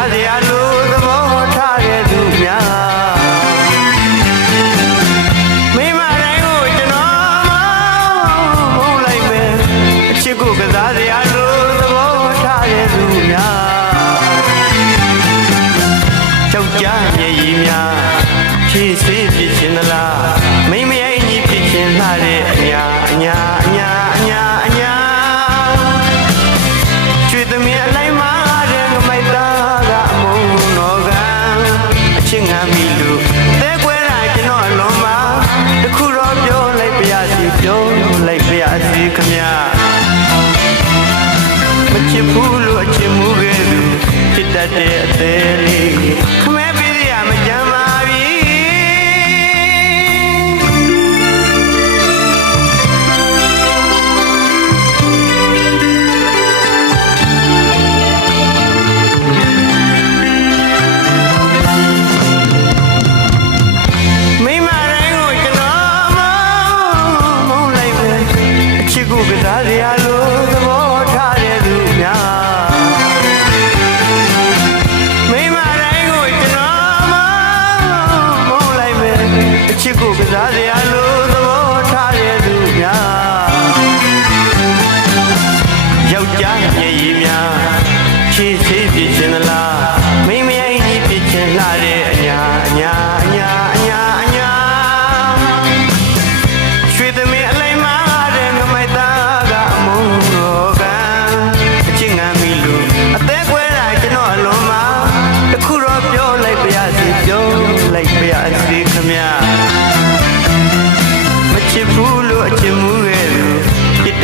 စားစရာလိုသဘောထားတဲ့သူများမိမတိုင်းကိုကျွန်တော်မုန်းလိုက်မယ်အချစ်ကိုကစားစရာလိုသဘောထားတဲ့သူများကြောက်ကြရဲ့ရည်များဖြည့်စေ လိုက်ပြအစီခမမချစ်ဘူးလို့အချစ်မှုခဲ့သူချစ်တတ်တဲ့အသေးလေးခ စားစရာလိုသဘောထားတဲ့သူများယောက်ျားရဲ့ရည်များချစ်စေ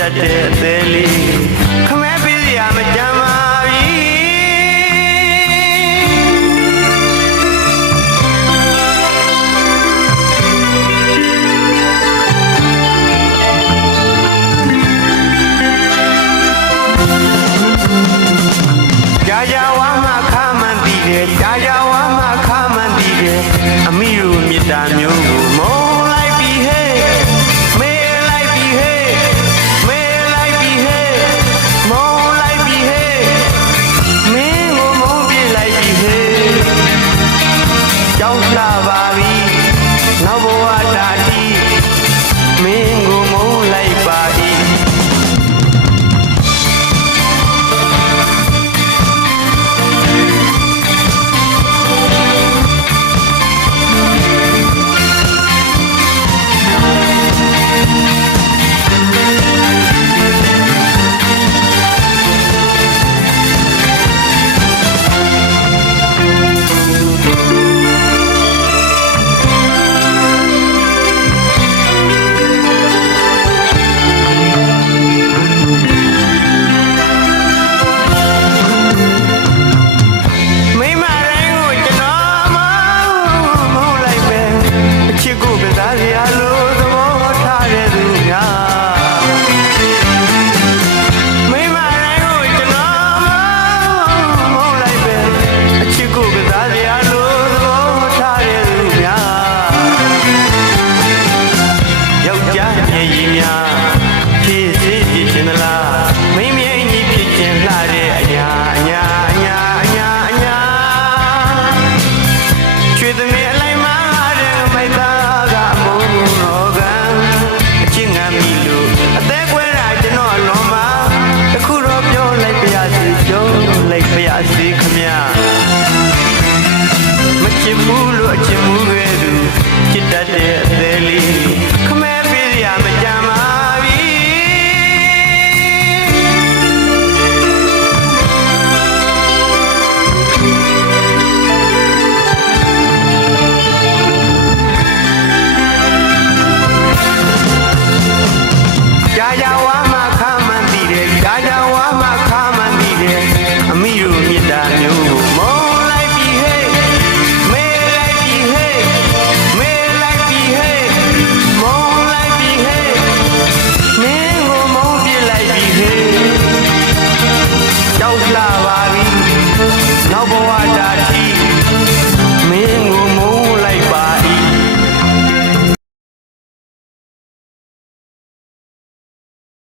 တ်တဲ့အသေးလေးခမဲပေးရမကြမ်းပါ呀呀！